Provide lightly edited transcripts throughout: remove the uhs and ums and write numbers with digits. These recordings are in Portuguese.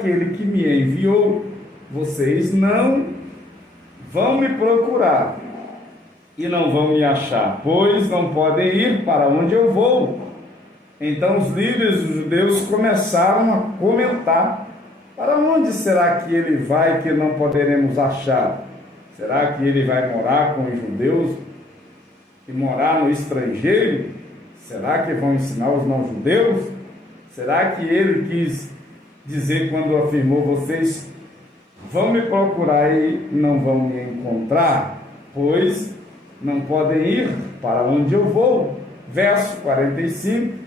aquele que me enviou, vocês não vão me procurar e não vão me achar, pois não podem ir para onde eu vou. Então os líderes dos judeus começaram a comentar: para onde será que ele vai que não poderemos achar? Será que ele vai morar com os judeus e morar no estrangeiro? Será que vão ensinar os não-judeus? Será que ele quis dizer quando afirmou: vocês vão me procurar e não vão me encontrar, pois não podem ir para onde eu vou? Verso 45: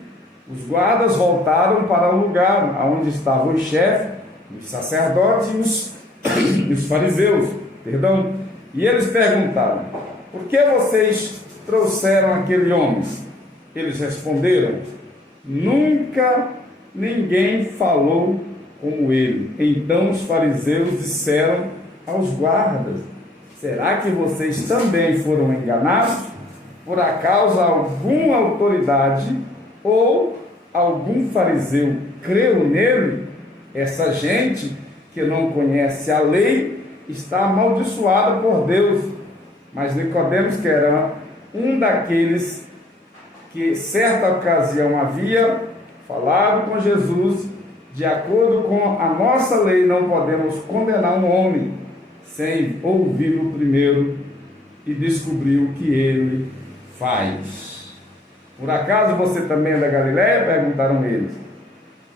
os guardas voltaram para o lugar onde estavam os chefes, os sacerdotes e os fariseus, e eles perguntaram: por que vocês trouxeram aquele homem? Eles responderam: nunca ninguém falou como ele. Então os fariseus disseram aos guardas: será que vocês também foram enganados? Por acaso alguma autoridade ou algum fariseu creu nele? Essa gente que não conhece a lei está amaldiçoada por Deus. Mas Nicodemos, que era um daqueles que certa ocasião havia falado com Jesus: de acordo com a nossa lei, não podemos condenar um homem sem ouvi-lo primeiro e descobrir o que ele faz. Por acaso você também é da Galileia? Perguntaram eles.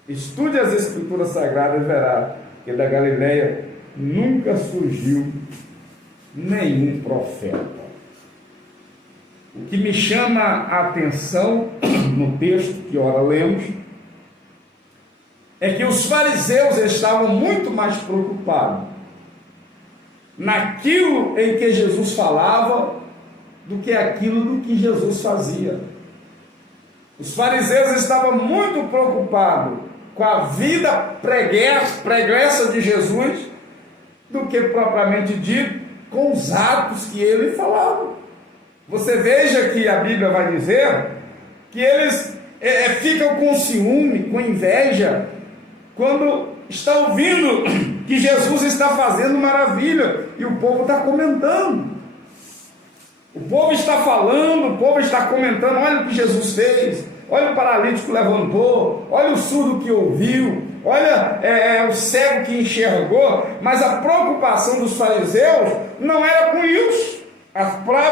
Estude as Escrituras Sagradas e verá que da Galileia nunca surgiu nenhum profeta. O que me chama a atenção no texto que ora lemos é que os fariseus estavam muito mais preocupados naquilo em que Jesus falava do que aquilo do que Jesus fazia. Os fariseus estavam muito preocupados com a vida pregressa de Jesus do que propriamente dito com os atos que ele falava. Você veja que a Bíblia vai dizer que eles ficam com ciúme, com inveja, quando está ouvindo que Jesus está fazendo maravilha e o povo está comentando. O povo está falando, o povo está comentando: olha o que Jesus fez, olha o paralítico levantou, olha o surdo que ouviu, olha o cego que enxergou. Mas a preocupação dos fariseus não era com isso. A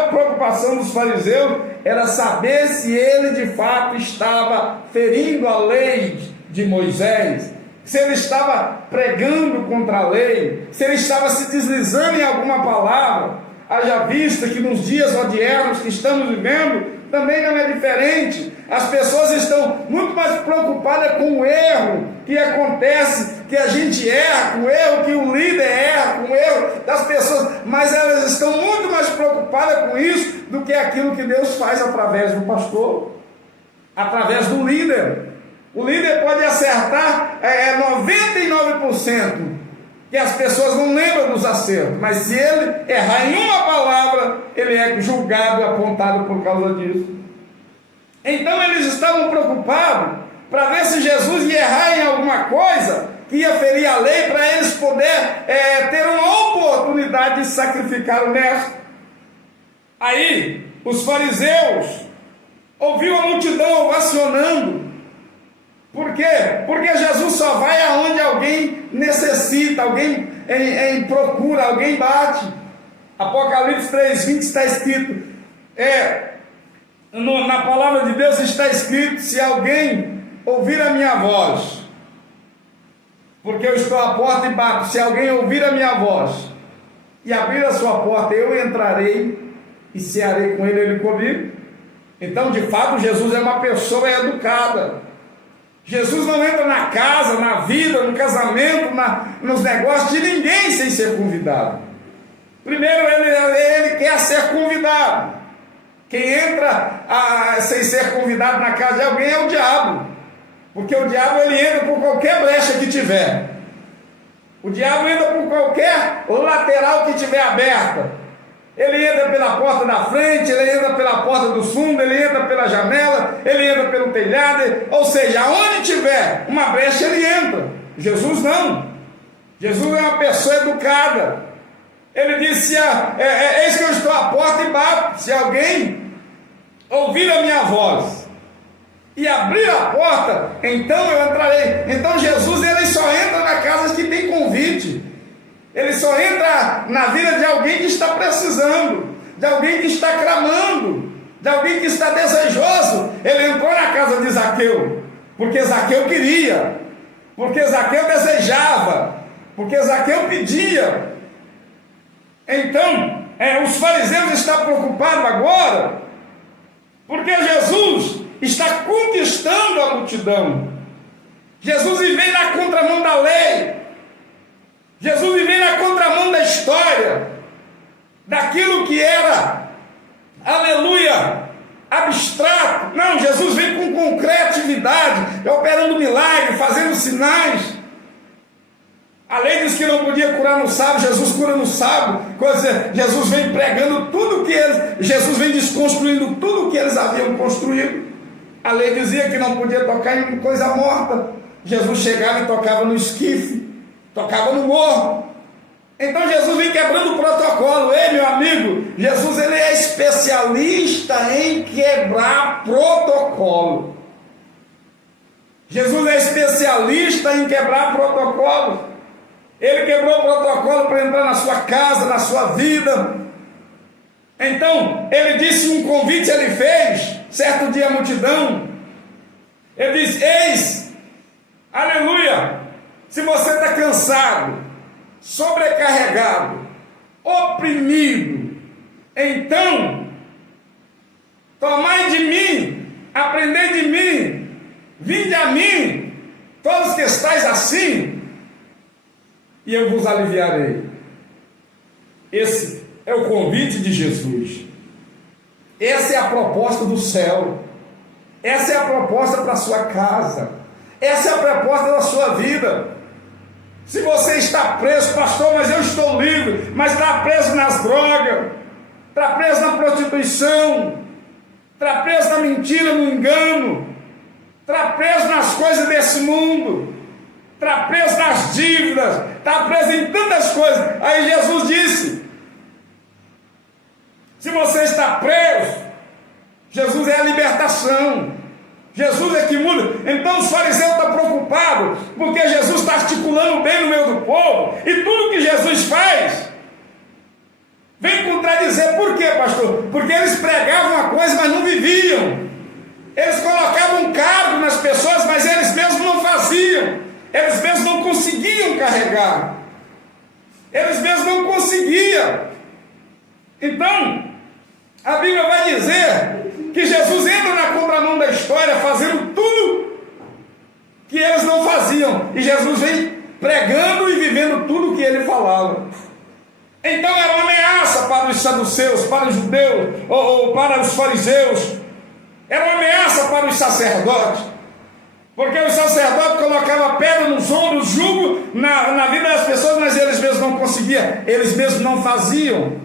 preocupação dos fariseus era saber se ele de fato estava ferindo a lei de Moisés, se ele estava pregando contra a lei, se ele estava se deslizando em alguma palavra. Haja vista que nos dias odiernos que estamos vivendo também não é diferente. As pessoas estão muito mais preocupadas com o erro que acontece, que a gente erra, com o erro que o líder erra, com o erro das pessoas, mas elas estão muito mais preocupadas com isso do que aquilo que Deus faz através do pastor, através do líder. O líder pode acertar 99%, que as pessoas não lembram dos acertos, mas se ele errar em uma palavra, ele é julgado e apontado por causa disso. Então eles estavam preocupados para ver se Jesus ia errar em alguma coisa que ia ferir a lei, para eles poderem ter uma oportunidade de sacrificar o mestre. Aí os fariseus ouviram a multidão ovacionando. Por quê? Porque Jesus só vai aonde alguém necessita, alguém procura, alguém bate. Apocalipse 3:20 está escrito, na palavra de Deus está escrito: se alguém ouvir a minha voz, porque eu estou à porta e bato, se alguém ouvir a minha voz e abrir a sua porta, eu entrarei e cearei com ele, ele comigo. Então, de fato, Jesus é uma pessoa educada. Jesus não entra na casa, na vida, no casamento, nos negócios de ninguém sem ser convidado. Primeiro ele quer ser convidado. Quem entra sem ser convidado na casa de alguém é o diabo. Porque o diabo ele entra por qualquer brecha que tiver. O diabo entra por qualquer lateral que tiver aberta. Ele entra pela porta da frente, ele entra pela porta do fundo, ele entra pela janela, ele entra pelo telhado, ou seja, aonde tiver uma brecha ele entra. Jesus não. Jesus é uma pessoa educada. Ele disse: eis que eu estou à porta e bato. Se alguém ouvir a minha voz e abrir a porta, então eu entrarei. Então Jesus, ele só entra na casa que tem convite. Ele só entra na vida de alguém que está precisando, de alguém que está clamando, de alguém que está desejoso. Ele entrou na casa de Zaqueu, porque Zaqueu queria, porque Zaqueu desejava, porque Zaqueu pedia. Então, os fariseus estão preocupados agora, porque Jesus está conquistando a multidão. Jesus vem na contramão da lei. Jesus vem na contramão da história, daquilo que era, aleluia, abstrato. Não, Jesus vem com concretividade, operando milagre, fazendo sinais. A lei diz que não podia curar no sábado, Jesus cura no sábado. Jesus vem pregando tudo que eles, Jesus vem desconstruindo tudo que eles haviam construído. A lei dizia que não podia tocar em coisa morta. Jesus chegava e tocava no esquife, tocava no morro. Então Jesus vem quebrando o protocolo. Ei, meu amigo, Jesus, ele é especialista em quebrar protocolo. Jesus é especialista em quebrar protocolo. Ele quebrou o protocolo para entrar na sua casa, na sua vida. Então, ele disse, um convite ele fez, certo dia a multidão. Ele diz: eis, aleluia, se você está cansado, sobrecarregado, oprimido, então, tomai de mim, aprendei de mim, vinde a mim, todos que estáis assim, e eu vos aliviarei. Esse é o convite de Jesus. Essa é a proposta do céu. Essa é a proposta para a sua casa. Essa é a proposta da sua vida. Se você está preso, pastor, mas eu estou livre, mas está preso nas drogas, está preso na prostituição, está preso na mentira, no engano, está preso nas coisas desse mundo, está preso nas dívidas, está preso em tantas coisas. Aí Jesus disse: se você está preso, Jesus é a libertação, Jesus é que muda. Então os fariseus estão preocupados, porque Jesus está articulando bem no meio do povo, e tudo que Jesus faz vem contradizer. Por quê, pastor? Porque eles pregavam uma coisa, mas não viviam. Eles colocavam um cargo nas pessoas, mas eles mesmos não faziam. Eles mesmos não conseguiam carregar. Eles mesmos não conseguiam. Então, a Bíblia vai dizer que Jesus entra na contramão da história, fazendo tudo que eles não faziam. E Jesus vem pregando e vivendo tudo que ele falava. Então era uma ameaça para os saduceus, para os judeus, ou para os fariseus. Era uma ameaça para os sacerdotes. Porque os sacerdotes colocavam pedra nos ombros, jugo na vida das pessoas, mas eles mesmos não conseguiam, eles mesmos não faziam.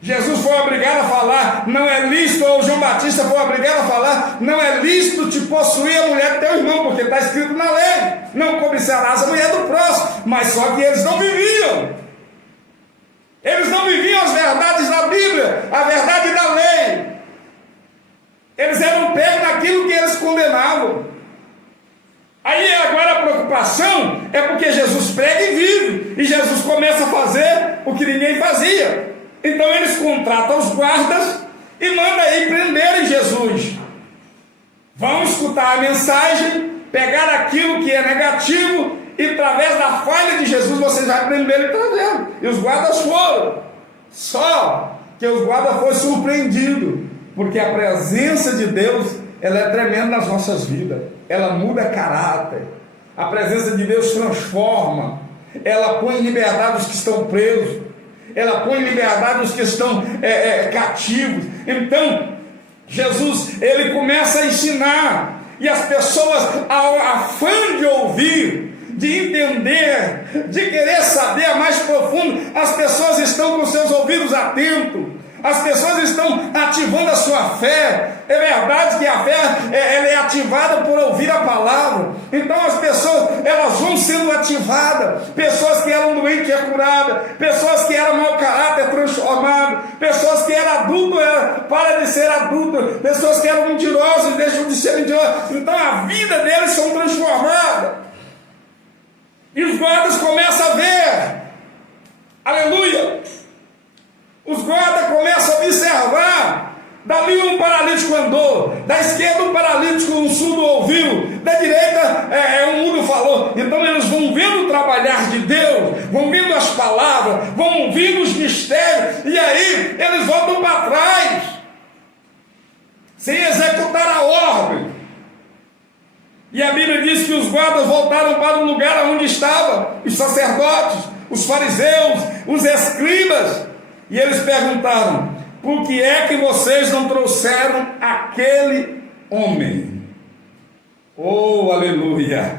Jesus foi obrigado a falar: não é lícito, ou João Batista foi obrigado a falar: não é lícito te possuir a mulher do teu irmão, porque está escrito na lei: não cobiçarás a mulher do próximo. Mas só que eles não viviam. Eles não viviam as verdades da Bíblia, a verdade da lei. Eles eram pegos naquilo que eles condenavam. Aí agora a preocupação é porque Jesus prega e vive, e Jesus começa a fazer o que ninguém fazia. Então eles contratam os guardas e mandam aí prenderem Jesus. Vão escutar a mensagem, pegar aquilo que é negativo, e através da falha de Jesus vocês vão prender e trazer. E os guardas foram. Só que os guardas foram surpreendidos, porque a presença de Deus, ela é tremenda nas nossas vidas. Ela muda caráter. A presença de Deus transforma. Ela põe em liberdade os que estão presos. Ela põe em liberdade os que estão cativos. Então, Jesus, ele começa a ensinar. E as pessoas, ao afã de ouvir, de entender, de querer saber mais profundo, as pessoas estão com seus ouvidos atentos. As pessoas estão ativando a sua fé. É verdade que a fé ela é ativada por ouvir a palavra. Então as pessoas elas vão sendo ativadas. Pessoas que eram doentes é curada, pessoas que eram mau caráter é transformado, pessoas que eram adultos para de ser adulto, pessoas que eram mentirosas deixam de ser mentirosas. Então a vida deles são transformadas. E os guardas começam a ver. Aleluia! Os guardas começam a observar. Dali um paralítico andou, da esquerda um paralítico, um surdo ouviu, da direita um mudo falou. Então eles vão vendo o trabalhar de Deus, vão vendo as palavras, vão vendo os mistérios, e aí eles voltam para trás, sem executar a ordem. E a Bíblia diz que os guardas voltaram para o lugar onde estavam os sacerdotes, os fariseus, os escribas, e eles perguntaram: por que é que vocês não trouxeram aquele homem? Oh, aleluia!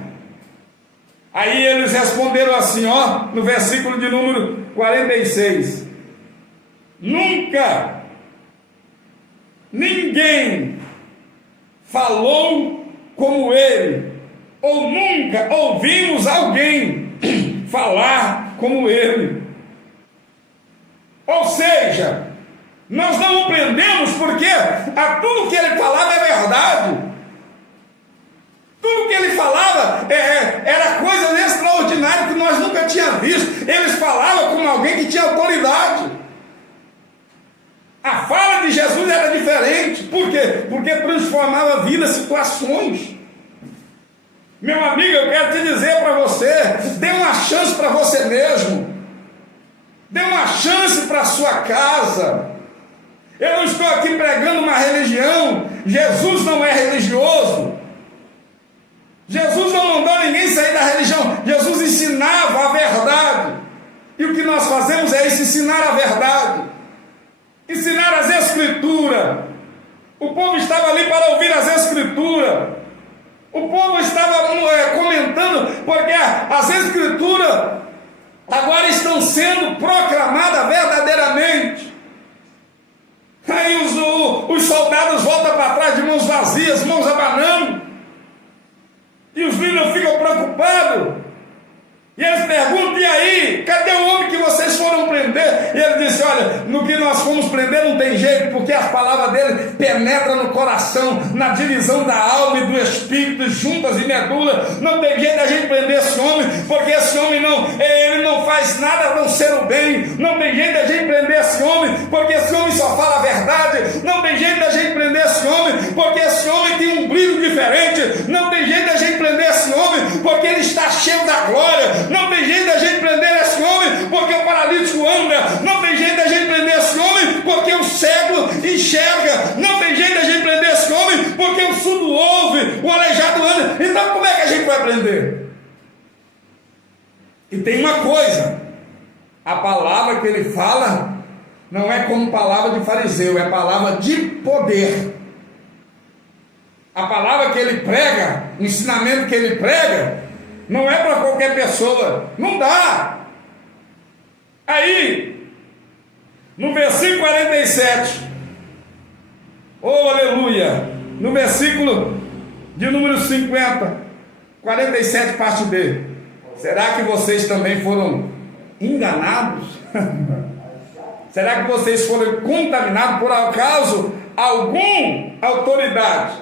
Aí eles responderam assim, no versículo de número 46: nunca ninguém falou como ele, ou nunca ouvimos alguém falar como ele. Ou seja, nós não o prendemos porque tudo que ele falava é verdade. Tudo que ele falava era coisas extraordinárias que nós nunca tínhamos visto. Eles falavam como alguém que tinha autoridade. A fala de Jesus era diferente. Por quê? Porque transformava vidas, situações. Meu amigo, eu quero te dizer para você, dê uma chance para você mesmo. Dê uma chance para a sua casa. Eu não estou aqui pregando uma religião. Jesus não é religioso. Jesus não mandou ninguém sair da religião. Jesus ensinava a verdade. E o que nós fazemos é isso, ensinar a verdade. Ensinar as Escrituras. O povo estava ali para ouvir as Escrituras. O povo estava comentando, porque as Escrituras agora estão sendo proclamadas verdadeiramente. Aí os soldados voltam para trás de mãos vazias, mãos abanando. E os líderes ficam preocupados. E eles perguntam: e aí, cadê o homem que vocês foram prender? E ele disse: olha, no que nós fomos prender não tem jeito, porque as palavras dele penetram no coração, na divisão da alma e do espírito, juntas e medula. Não tem jeito da gente prender esse homem, porque esse homem ele não faz nada a não ser o bem. Não tem jeito da gente prender esse homem, porque esse homem só fala a verdade. Não tem jeito da gente prender esse homem, porque esse homem tem um brilho diferente. Não tem jeito da gente prender esse homem, porque ele está cheio da glória. Não tem jeito da gente prender esse homem, porque o paralítico anda. Não tem jeito da gente prender esse homem, porque o cego enxerga. Não tem jeito da gente prender esse homem, porque o surdo ouve, o aleijado anda. Então como é que a gente vai prender? E tem uma coisa: a palavra que ele fala não é como palavra de fariseu, é palavra de poder. A palavra que ele prega, o ensinamento que ele prega, não é para qualquer pessoa, não dá. Aí, no versículo 47, oh aleluia, no versículo de número 50, 47, parte B: será que vocês também foram enganados? Será que vocês foram contaminados por acaso alguma autoridade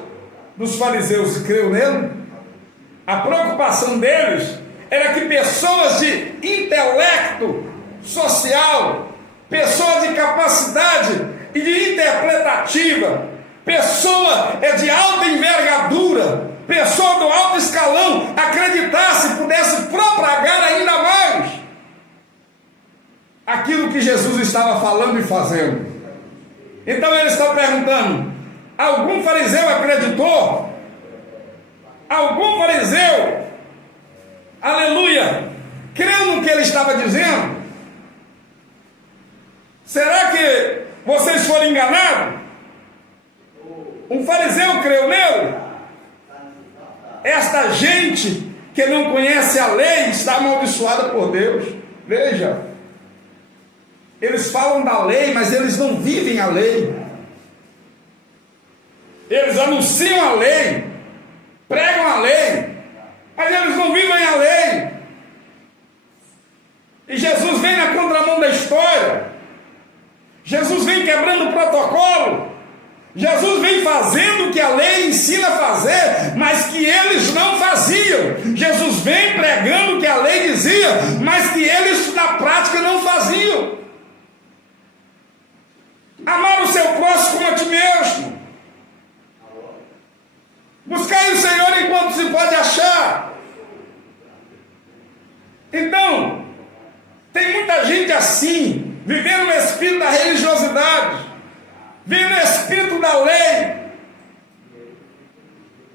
dos fariseus creu nele? A preocupação deles era que pessoas de intelecto social, pessoas de capacidade e de interpretativa, pessoa de alta envergadura, pessoa do alto escalão, acreditasse, pudesse propagar ainda mais aquilo que Jesus estava falando e fazendo. Então ele está perguntando: algum fariseu acreditou? Algum fariseu, aleluia, creu no que ele estava dizendo? Será que vocês foram enganados? Um fariseu creu nele? Esta gente que não conhece a lei está amaldiçoada por Deus. Veja, Eles falam da lei, mas eles não vivem a lei. Eles anunciam a lei, pregam a lei, mas eles não vivem a lei. E Jesus vem na contramão da história. Jesus vem quebrando o protocolo. Jesus vem fazendo o que a lei ensina a fazer, mas que eles não faziam. Jesus vem pregando o que a lei dizia, mas que eles na prática não faziam. Amar o seu próximo como a ti mesmo. Buscar o Senhor enquanto se pode achar. Então, tem muita gente assim, vivendo no espírito da religiosidade, vivendo no espírito da lei,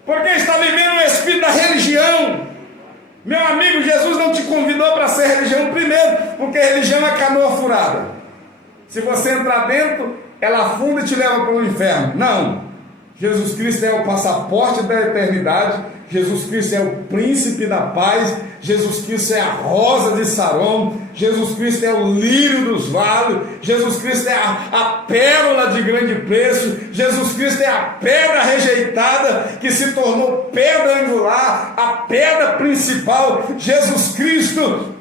porque está vivendo no espírito da religião. Meu amigo, Jesus não te convidou para ser religião primeiro, porque religião é canoa furada. Se você entrar dentro, ela afunda e te leva para o inferno. Não. Jesus Cristo é o passaporte da eternidade. Jesus Cristo é o príncipe da paz. Jesus Cristo é a rosa de Saron. Jesus Cristo é o lírio dos vales. Jesus Cristo é a pérola de grande preço. Jesus Cristo é a pedra rejeitada que se tornou pedra angular, a pedra principal. Jesus Cristo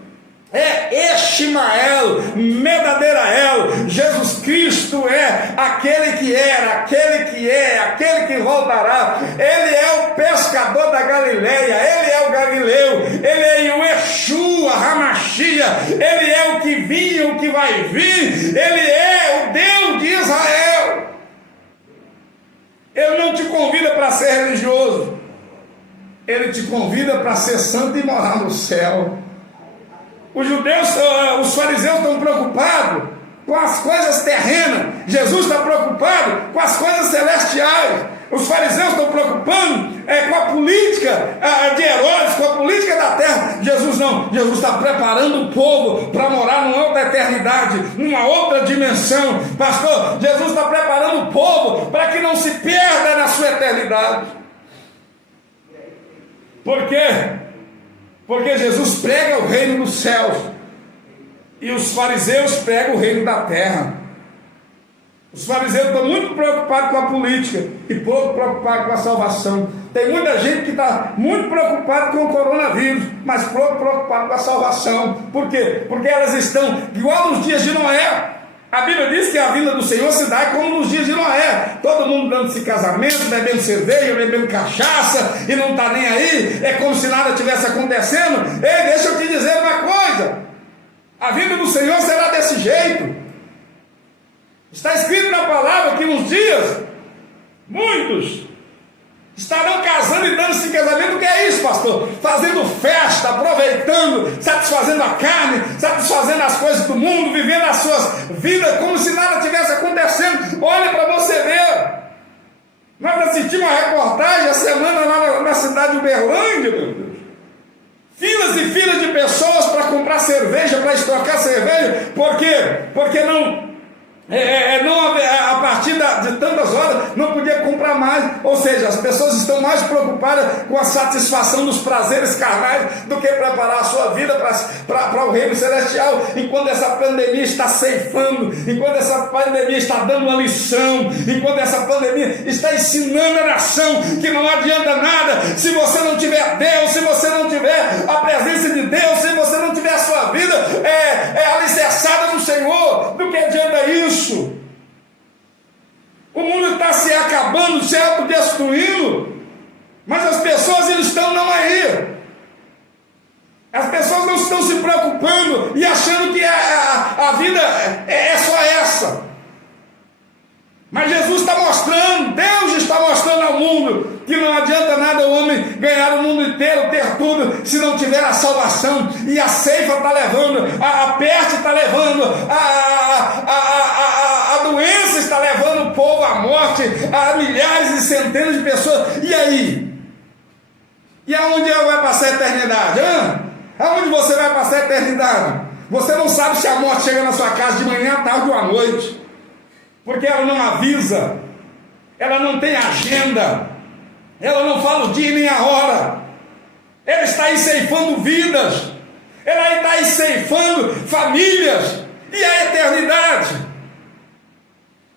é Eshmael, Medaderael. Jesus Cristo é aquele que era, aquele que é, aquele que voltará. Ele é o pescador da Galileia, ele é o Galileu, ele é o Yeshua, Hamashia, ele é o que vinha, o que vai vir, ele é o Deus de Israel. Ele não te convida para ser religioso, ele te convida para ser santo e morar no céu. Os judeus, os fariseus estão preocupados com as coisas terrenas. Jesus está preocupado com as coisas celestiais. Os fariseus estão preocupados com a política de Herodes, com a política da terra. Jesus não. Jesus está preparando o povo para morar numa outra eternidade, numa outra dimensão. Pastor, Jesus está preparando o povo para que não se perda na sua eternidade. Por quê? Porque Jesus prega o reino dos céus e os fariseus pregam o reino da terra. Os fariseus estão muito preocupados com a política e pouco preocupados com a salvação. Tem muita gente que está muito preocupada com o coronavírus, mas pouco preocupada com a salvação. Por quê? Porque elas estão igual nos dias de Noé. A Bíblia diz que a vinda do Senhor se dá como nos dias de Noé. Todo mundo dando-se casamento, bebendo cerveja, bebendo cachaça e não está nem aí. É como se nada tivesse acontecendo. Ei, deixa eu te dizer uma coisa. A vinda do Senhor será desse jeito. Está escrito na palavra que nos dias, muitos estarão casando e dando-se casamento. O que é isso, pastor? Fazendo festa, aproveitando, satisfazendo a carne, satisfazendo as coisas do mundo, vivendo as suas vidas como se nada tivesse acontecendo. Olha para você ver. Nós assistimos uma reportagem a semana lá na cidade de Uberlândia, meu Deus. Filas e filas de pessoas para comprar cerveja, para estocar cerveja. Por quê? Porque a partir de tantas horas não podia comprar mais. Ou seja, as pessoas estão mais preocupadas com a satisfação dos prazeres carnais do que preparar a sua vida para o reino celestial. Enquanto essa pandemia está ceifando, enquanto essa pandemia está dando uma lição, enquanto essa pandemia está ensinando a nação que não adianta nada se você não tiver Deus, se você não tiver a presença de Deus, se você não tiver a sua vida alicerçada no Senhor. Do que adianta isso? O mundo está se acabando, se autodestruindo, mas as pessoas estão não aí. As pessoas não estão se preocupando e achando que a vida é só essa. Mas Jesus está mostrando, Deus está mostrando ao mundo que não adianta nada o homem ganhar o mundo inteiro, ter tudo, se não tiver a salvação. E a ceifa está levando, a peste está levando, a doença está levando o povo à morte, a milhares e centenas de pessoas. E aí? E aonde vai passar a eternidade? Aonde você vai passar a eternidade? Você não sabe se a morte chega na sua casa de manhã, à tarde ou à noite, porque ela não avisa, ela não tem agenda, ela não fala o dia nem a hora. Ela está aí ceifando vidas, ela está aí ceifando famílias, E a eternidade?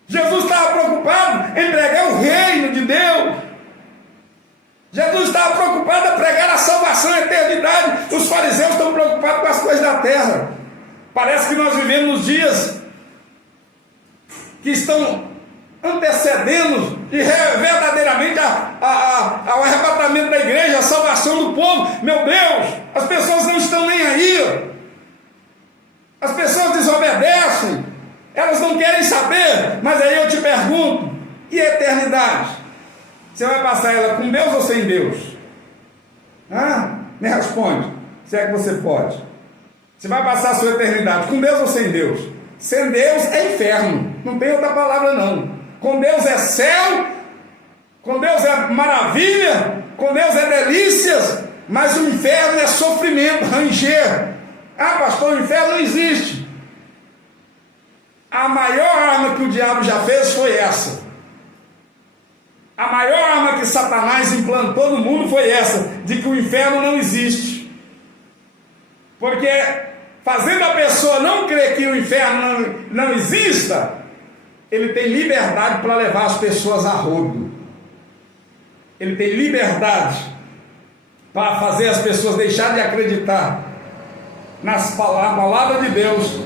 Jesus estava preocupado em pregar o reino de Deus. Jesus estava preocupado em pregar a salvação, a eternidade. Os fariseus estão preocupados com as coisas da terra. Parece que nós vivemos nos dias que estão antecedendo verdadeiramente ao arrebatamento da igreja, a salvação do povo. Meu Deus, as pessoas não estão nem aí. As pessoas desobedecem, elas não querem saber. Mas aí eu te pergunto, e a eternidade? Você vai passar ela com Deus ou sem Deus? Me responde, se é que você pode. Você vai passar a sua eternidade com Deus ou sem Deus? Sem Deus é inferno, não tem outra palavra não. Com Deus é céu, com Deus é maravilha, com Deus é delícias, mas o inferno é sofrimento, ranger. Pastor, o inferno não existe. A maior arma que o diabo já fez foi essa. A maior arma que Satanás implantou no mundo foi essa, de que o inferno não existe. Porque fazendo a pessoa não crer que o inferno não exista, ele tem liberdade para levar as pessoas a rodo. Ele tem liberdade para fazer as pessoas deixarem de acreditar na palavra de Deus.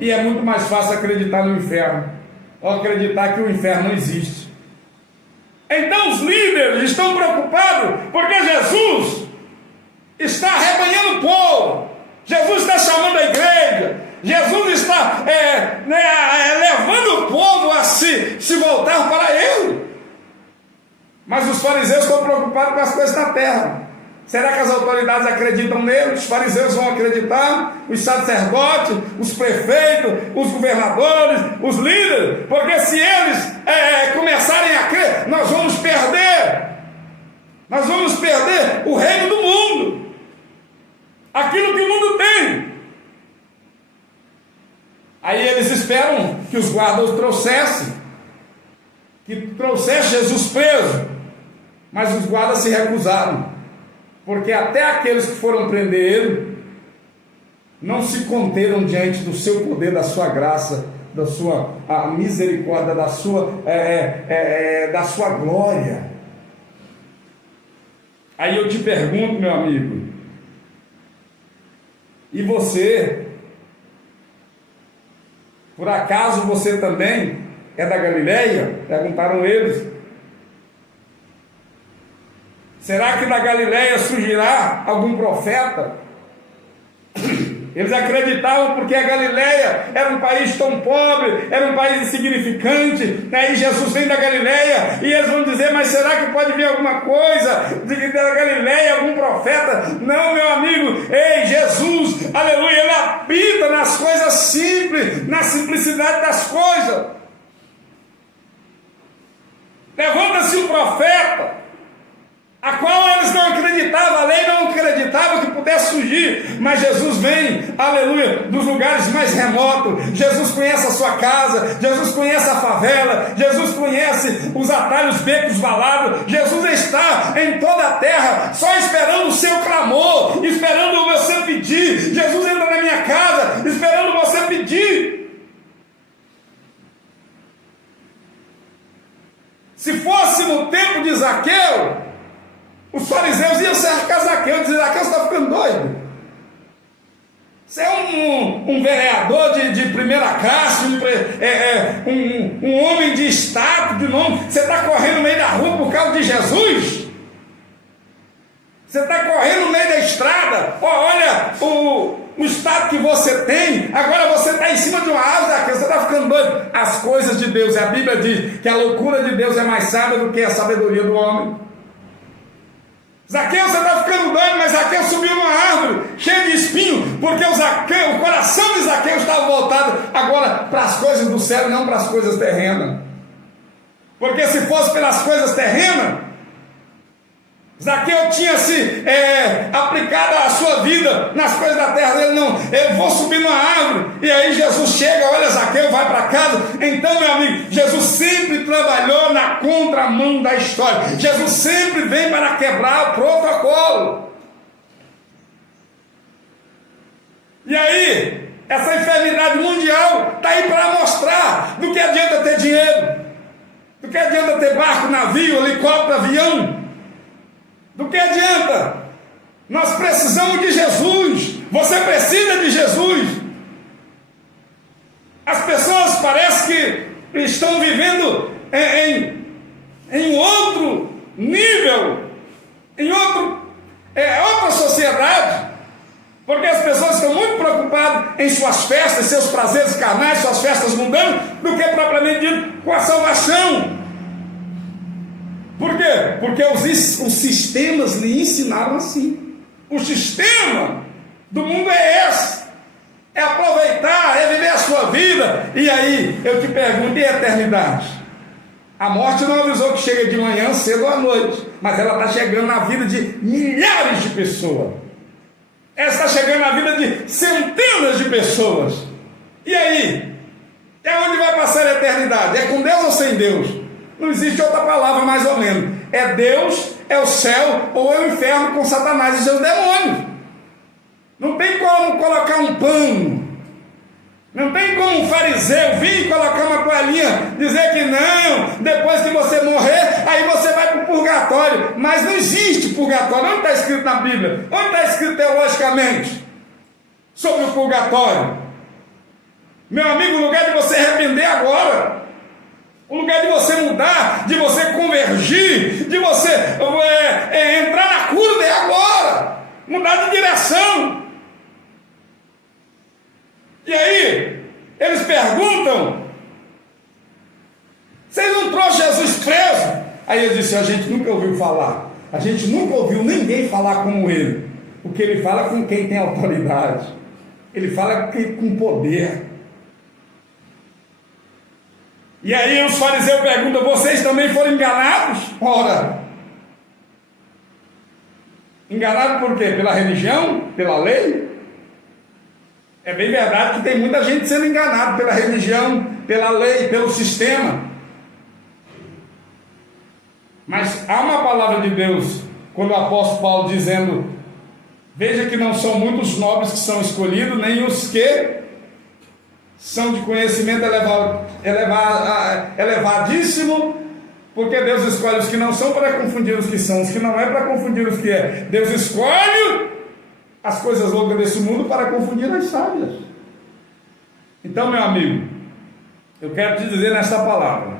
E é muito mais fácil acreditar no inferno, ou acreditar que o inferno não existe. Então os líderes estão preocupados porque Jesus está arrebanhando o povo. Jesus está chamando a igreja. Jesus está levando o povo a se voltar para Ele. Mas os fariseus estão preocupados com as coisas da terra. Será que as autoridades acreditam nele? Os fariseus vão acreditar? Os sacerdotes, os prefeitos, os governadores, os líderes? Porque se eles começarem a crer, nós vamos perder. Nós vamos perder o reino do mundo. Aquilo que o mundo tem. Aí eles esperam que os guardas o trouxessem. Que trouxesse Jesus preso. Mas os guardas se recusaram. Porque até aqueles que foram prender ele não se conteram diante do seu poder, da sua graça, da sua misericórdia, da sua glória. Aí eu te pergunto, meu amigo, e você? Por acaso você também é da Galileia? Perguntaram eles. Será que da Galileia surgirá algum profeta? Eles acreditavam porque a Galileia era um país tão pobre, era um país insignificante. Aí Jesus vem da Galileia e eles vão dizer: mas será que pode vir alguma coisa da Galileia, algum profeta? Não, meu amigo. Ei, Jesus, aleluia, Ele habita nas coisas simples, na simplicidade das coisas. Levanta-se um profeta, a qual eles não acreditavam, a lei não acreditava que pudesse surgir, mas Jesus vem, aleluia, dos lugares mais remotos. Jesus conhece a sua casa, Jesus conhece a favela, Jesus conhece os atalhos, becos, valados. Jesus está em toda a terra, só esperando o seu clamor, esperando você pedir. Jesus entra na minha casa, esperando você pedir. Se fosse no tempo de Zaqueu, os fariseus iam cercar Zaqueu, dizer: Zaqueu, você está ficando doido? Você é um vereador de primeira classe, um homem de status, de nome. Você está correndo no meio da rua por causa de Jesus? Você está correndo no meio da estrada? Olha o estado que você tem. Agora você está em cima de uma árvore, Zaqueu, você está ficando doido? As coisas de Deus, a Bíblia diz que a loucura de Deus é mais sábia do que a sabedoria do homem. Zaqueu, você está ficando doido, mas Zaqueu subiu numa árvore cheia de espinho, porque o coração de Zaqueu estava voltado agora para as coisas do céu e não para as coisas terrenas. Porque se fosse pelas coisas terrenas, Zaqueu tinha se aplicado a sua vida nas coisas da terra. Ele não, eu vou subir numa árvore. E aí Jesus chega, olha, Zaqueu, vai para casa. Então, meu amigo, Jesus sempre trabalhou na contramão da história. Jesus sempre vem para quebrar o protocolo. E aí, Essa enfermidade mundial está aí para mostrar do que adianta ter dinheiro, do que adianta ter barco, navio, helicóptero, avião, do que adianta. Nós precisamos de Jesus, você precisa de Jesus. As pessoas parecem que estão vivendo em outro nível, em outra sociedade, porque as pessoas estão muito preocupadas em suas festas, seus prazeres carnais, suas festas mundanas, do que propriamente dito com a salvação. Por quê? Porque os sistemas lhe ensinaram assim. O sistema do mundo é esse. É aproveitar, é viver a sua vida. E aí, eu te pergunto, e a eternidade? A morte não avisou que chega de manhã, cedo ou à noite, mas ela está chegando na vida de milhares de pessoas. Ela está chegando na vida de centenas de pessoas. E aí? É onde vai passar a eternidade? É com Deus ou sem Deus? Não existe outra palavra mais ou menos. É Deus, é o céu ou é o inferno com Satanás e seus demônios. Não tem como colocar um pano. Não tem como um fariseu vir colocar uma toalhinha, dizer que não, depois que você morrer, aí você vai para o purgatório. Mas não existe purgatório. Onde está escrito na Bíblia? Onde está escrito teologicamente sobre o purgatório? Meu amigo, o lugar de você arrepender agora, o lugar de você mudar, de você convergir, de você entrar na curva é agora, mudar de direção. E aí, eles perguntam: vocês não trouxeram Jesus preso? Aí eu disse: a gente nunca ouviu falar, a gente nunca ouviu ninguém falar como ele, porque ele fala com quem tem autoridade, ele fala com poder. E aí os fariseus perguntam: vocês também foram enganados? Ora, enganados por quê? Pela religião? Pela lei? É bem verdade que tem muita gente sendo enganada pela religião, pela lei, pelo sistema. Mas há uma palavra de Deus, quando o apóstolo Paulo dizendo: veja que não são muitos nobres que são escolhidos, nem os que são de conhecimento elevadíssimo, porque Deus escolhe os que não são para confundir os que são, os que não é para confundir os que é. Deus escolhe as coisas loucas desse mundo para confundir as sábias. Então, meu amigo, eu quero te dizer nesta palavra: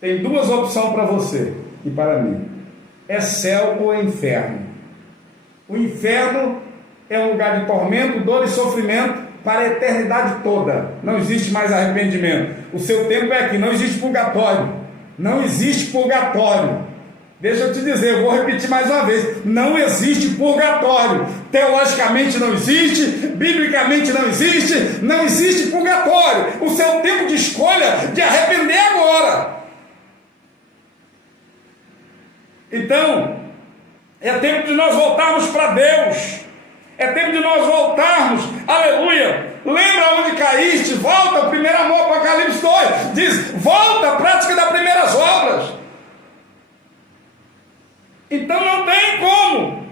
tem duas opções para você e para mim: é céu ou é inferno. O inferno é um lugar de tormento, dor e sofrimento para a eternidade toda. Não existe mais arrependimento. O seu tempo é aqui. Não existe purgatório. Não existe purgatório. Deixa eu te dizer, eu vou repetir mais uma vez: não existe purgatório. Teologicamente não existe, biblicamente não existe purgatório. O seu tempo de escolha de arrepender agora. Então, é tempo de nós voltarmos para Deus. É tempo de nós voltarmos, aleluia. Lembra onde caíste, volta, o primeiro amor, Apocalipse 2, diz: volta à prática das primeiras obras. Então não tem como.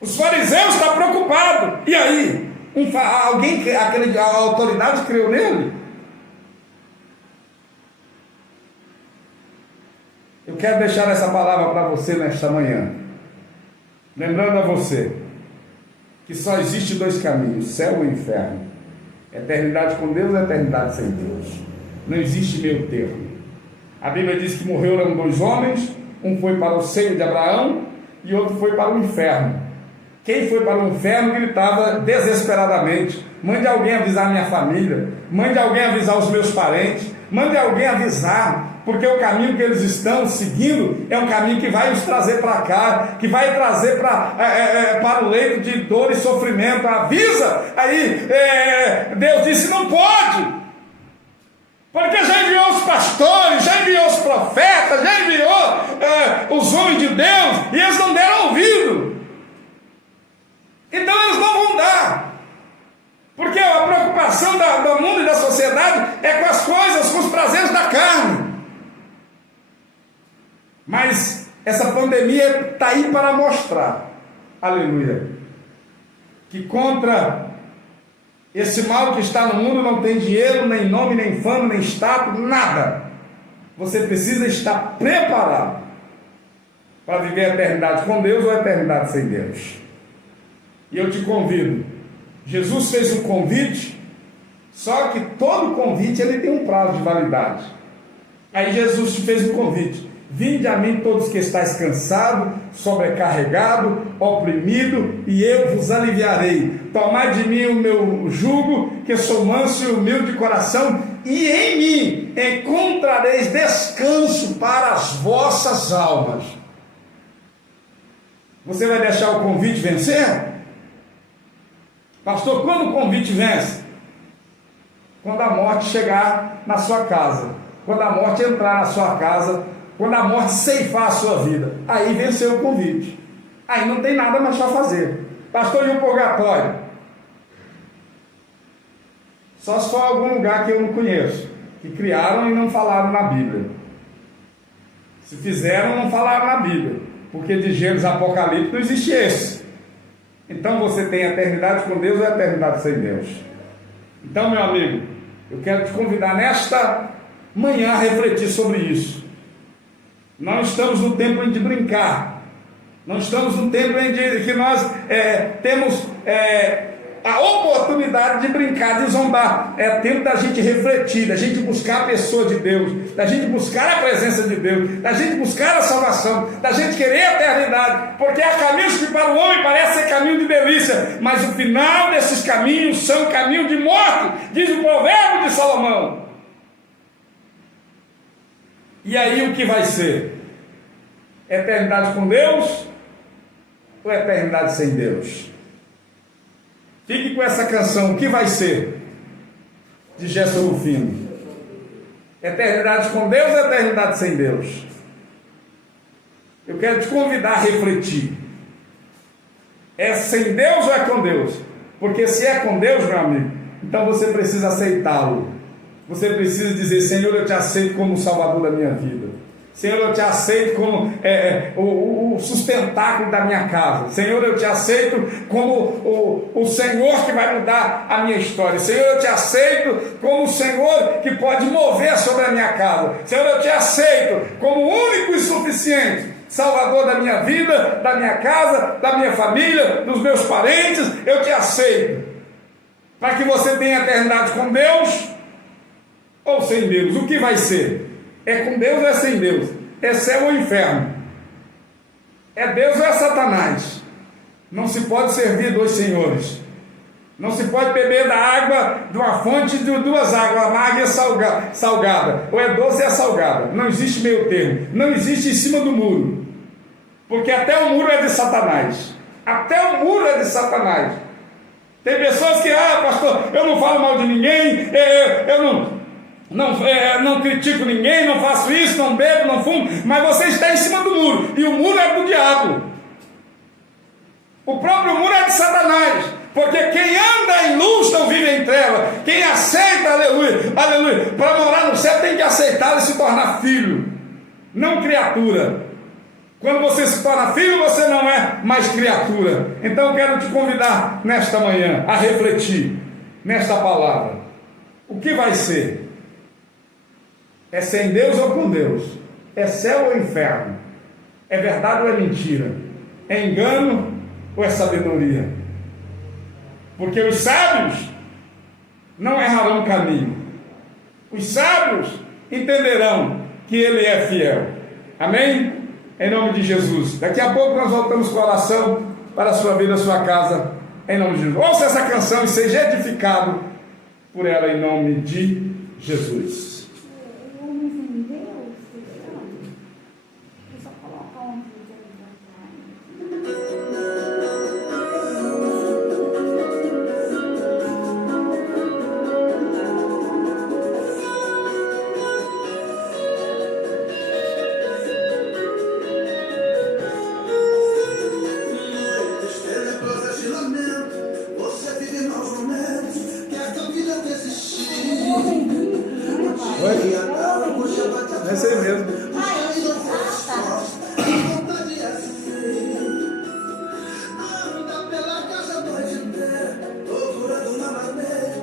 Os fariseus estão preocupados. E aí? A autoridade creu nele? Eu quero deixar essa palavra para você nesta manhã, lembrando a você que só existe dois caminhos: céu ou inferno. Eternidade com Deus ou eternidade sem Deus. Não existe meio termo. A Bíblia diz que morreram dois homens, um foi para o seio de Abraão e outro foi para o inferno. Quem foi para o inferno gritava desesperadamente: mande alguém avisar minha família, mande alguém avisar os meus parentes, mande alguém avisar, porque o caminho que eles estão seguindo é um caminho que vai os trazer para cá, que vai trazer para o leito de dor e sofrimento. Avisa. Aí Deus disse: não pode, porque já enviou os pastores, já enviou os profetas, já enviou os homens de Deus, e eles não deram ouvido. Então eles não vão dar, porque a preocupação do mundo e da sociedade é com as coisas, com os prazeres da carne. Mas essa pandemia está aí para mostrar, aleluia, que contra Esse mal que está no mundo não tem dinheiro, nem nome, nem fama, nem status, nada. Você precisa estar preparado para viver a eternidade com Deus ou a eternidade sem Deus. E eu te convido. Jesus fez um convite, só que todo convite ele tem um prazo de validade. Aí Jesus te fez um convite: vinde a mim todos que estáis cansados, sobrecarregados, oprimidos, e eu vos aliviarei. Tomai de mim o meu jugo, que sou manso e humilde de coração, e em mim encontrareis descanso para as vossas almas. Você vai deixar o convite vencer? Pastor, quando o convite vence? Quando a morte chegar na sua casa, quando a morte entrar na sua casa, quando a morte ceifar a sua vida, aí venceu o convite. Aí não tem nada mais para fazer. Pastor, e o purgatório? Só se for algum lugar que eu não conheço, que criaram e não falaram na Bíblia. Se fizeram, não falaram na Bíblia, porque de Gênesis a Apocalipse não existe esse. Então você tem a eternidade com Deus ou a eternidade sem Deus? Então, meu amigo, eu quero te convidar nesta manhã a refletir sobre isso. Não estamos no tempo de brincar. Não estamos no tempo em que nós temos a oportunidade de brincar, de zombar. É tempo da gente refletir, da gente buscar a pessoa de Deus, da gente buscar a presença de Deus, da gente buscar a salvação, da gente querer a eternidade, porque há caminhos que para o homem parecem ser caminho de delícia, mas o final desses caminhos são caminho de morte, diz o provérbio de Salomão. E aí o que vai ser? Eternidade com Deus ou eternidade sem Deus? Fique com essa canção, o que vai ser? De Gerson Rufino. Eternidade com Deus ou eternidade sem Deus? Eu quero te convidar a refletir. É sem Deus ou é com Deus? Porque se é com Deus, meu amigo, então você precisa aceitá-lo. Você precisa dizer: Senhor, eu te aceito como o Salvador da minha vida. Senhor, eu te aceito como o sustentáculo da minha casa. Senhor, eu te aceito como o Senhor que vai mudar a minha história. Senhor, eu te aceito como o Senhor que pode mover sobre a minha casa. Senhor, eu te aceito como o único e suficiente Salvador da minha vida, da minha casa, da minha família, dos meus parentes. Eu te aceito. Para que você tenha eternidade com Deus ou sem Deus. O que vai ser? É com Deus ou é sem Deus? É céu ou inferno? É Deus ou é Satanás? Não se pode servir dois senhores. Não se pode beber da água de uma fonte de duas águas, amarga e salgada. Ou é doce ou é salgada. Não existe meio termo. Não existe em cima do muro. Porque até o muro é de Satanás. Até o muro é de Satanás. Tem pessoas que, pastor, eu não falo mal de ninguém, eu não critico ninguém, não faço isso, não bebo, não fumo, mas você está em cima do muro, e o muro é do diabo. O próprio muro é de Satanás, porque quem anda em luz não vive em treva. Quem aceita, aleluia, aleluia, para morar no céu tem que aceitar e se tornar filho, não criatura. Quando você se torna filho, você não é mais criatura. Então eu quero te convidar nesta manhã a refletir nesta palavra. O que vai ser? É sem Deus ou com Deus? É céu ou inferno? É verdade ou é mentira? É engano ou é sabedoria? Porque os sábios não errarão o caminho. Os sábios entenderão que Ele é fiel. Amém? Em nome de Jesus. Daqui a pouco nós voltamos com a oração para a sua vida, a sua casa. Em nome de Jesus. Ouça essa canção e seja edificado por ela em nome de Jesus. Esse aí mesmo. Anda pela casa, noite inteira, procurando novamente.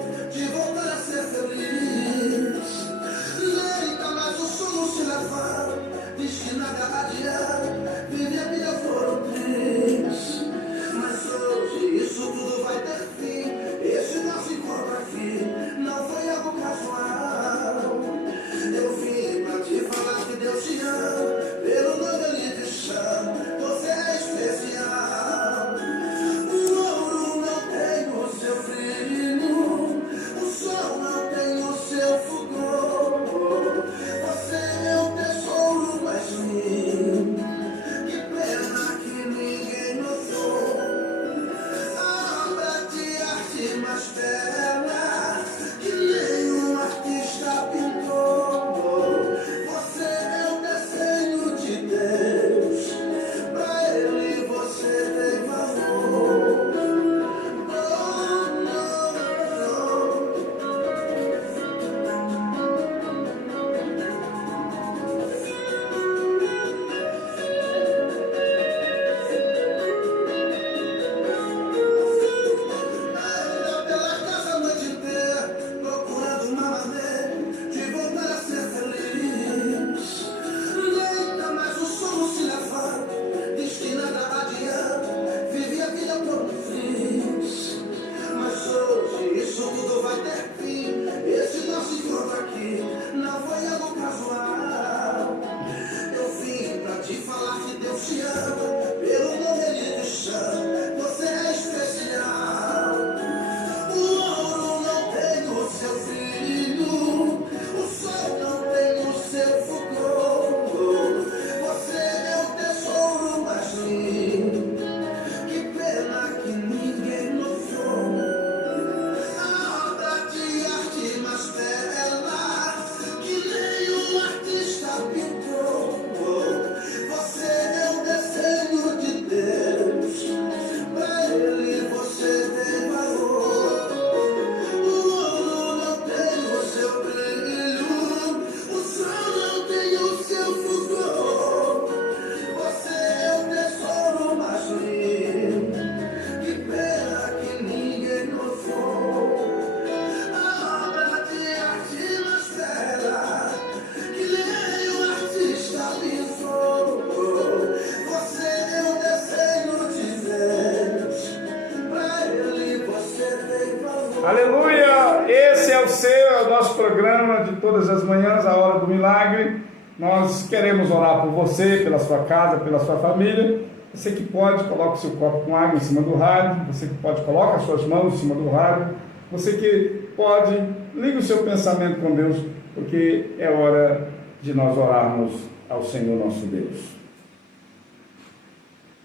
Aleluia! Esse é o nosso programa de todas as manhãs, a Hora do Milagre. Nós queremos orar por você, pela sua casa, pela sua família. Você que pode, coloque o seu copo com água em cima do rádio. Você que pode, coloque as suas mãos em cima do rádio. Você que pode, ligue o seu pensamento com Deus, porque é hora de nós orarmos ao Senhor nosso Deus.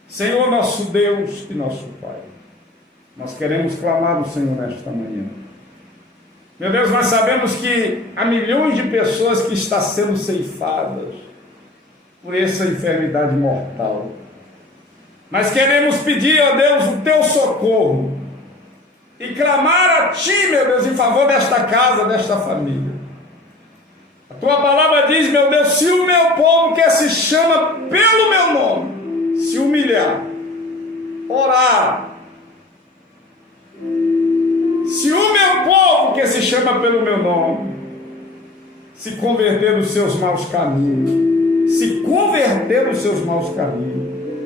Senhor nosso Deus e nosso Pai, nós queremos clamar ao Senhor nesta manhã. Meu Deus, nós sabemos que há milhões de pessoas que estão sendo ceifadas por essa enfermidade mortal. Mas queremos pedir, ó Deus, o teu socorro e clamar a Ti, meu Deus, em favor desta casa, desta família. A Tua palavra diz, meu Deus, se o meu povo que se chama pelo meu nome se humilhar, orar, se o meu povo que se chama pelo meu nome se converter dos seus maus caminhos,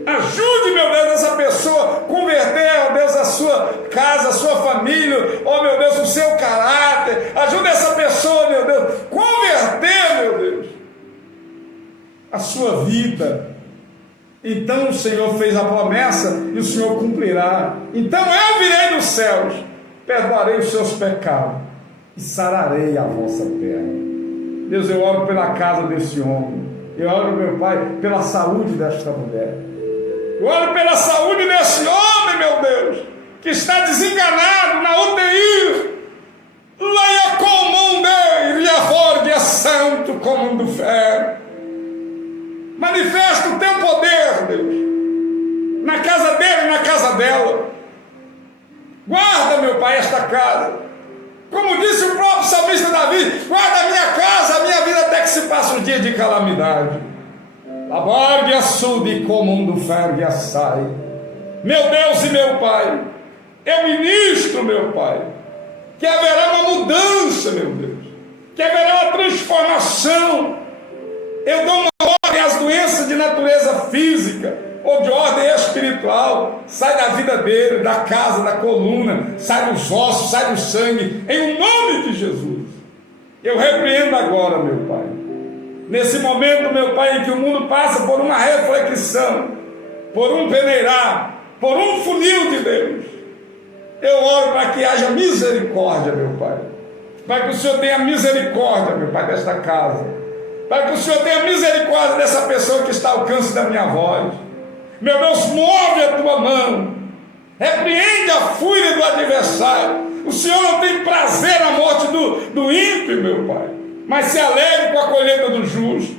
ajude, meu Deus, essa pessoa a converter, ó Deus, a sua casa, a sua família, ó meu Deus, o seu caráter. Ajude essa pessoa, meu Deus, converter, meu Deus, a sua vida. Então o Senhor fez a promessa e o Senhor cumprirá. Então eu virei dos céus, perdoarei os seus pecados e sararei a vossa terra. Deus, eu oro pela casa desse homem. Eu oro, meu Pai, pela saúde desta mulher. Eu oro pela saúde desse homem, meu Deus, que está desenganado na UTI. Leia comum dele, a forgue é santo como do ferro. Manifesta o teu poder, Deus, na casa dele e na casa dela. Guarda, meu Pai, esta casa. Como disse o próprio salmista Davi, guarda a minha casa, a minha vida, até que se passe um dia de calamidade. Laborgue açude comum do ferro e assai. Meu Deus e meu Pai, eu ministro, meu Pai, que haverá uma mudança, meu Deus, que haverá uma transformação. Eu dou uma ordem às doenças de natureza física ou de ordem espiritual. Sai da vida dele, da casa, da coluna, sai dos ossos, sai do sangue, em nome de Jesus. Eu repreendo agora, meu Pai, nesse momento, meu Pai, em que o mundo passa por uma reflexão, por um peneirar, por um funil de Deus, eu oro para que haja misericórdia, meu Pai, para que o Senhor tenha misericórdia, meu Pai, desta casa, para que o Senhor tenha misericórdia dessa pessoa que está ao alcance da minha voz. Meu Deus, move a tua mão, repreende a fúria do adversário. O Senhor não tem prazer na morte do ímpio, meu Pai, mas se alegre com a colheita do justo.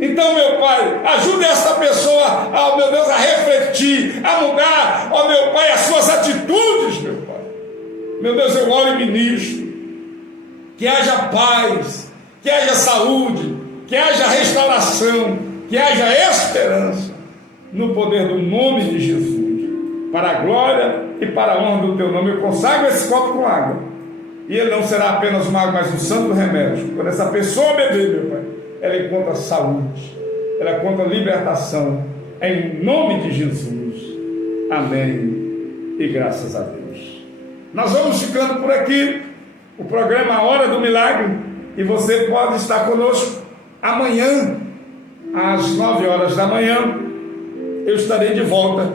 Então, meu Pai, ajude esta pessoa, ó meu Deus, a refletir, a mudar, ó meu Pai, as suas atitudes, meu Pai. Meu Deus, eu oro e ministro, que haja paz, que haja saúde, que haja restauração, que haja esperança, no poder do nome de Jesus, para a glória e para a honra do teu nome. Eu consagro esse copo com água, e ele não será apenas uma água, mas um santo remédio. Quando essa pessoa beber, meu Pai, ela encontra saúde, ela encontra libertação, em nome de Jesus. Amém e graças a Deus. Nós vamos ficando por aqui, o programa A Hora do Milagre, e você pode estar conosco amanhã, às 9 horas da manhã. Eu estarei de volta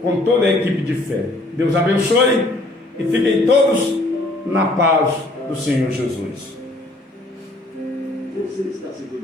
com toda a equipe de fé. Deus abençoe e fiquem todos na paz do Senhor Jesus. Você está seguro.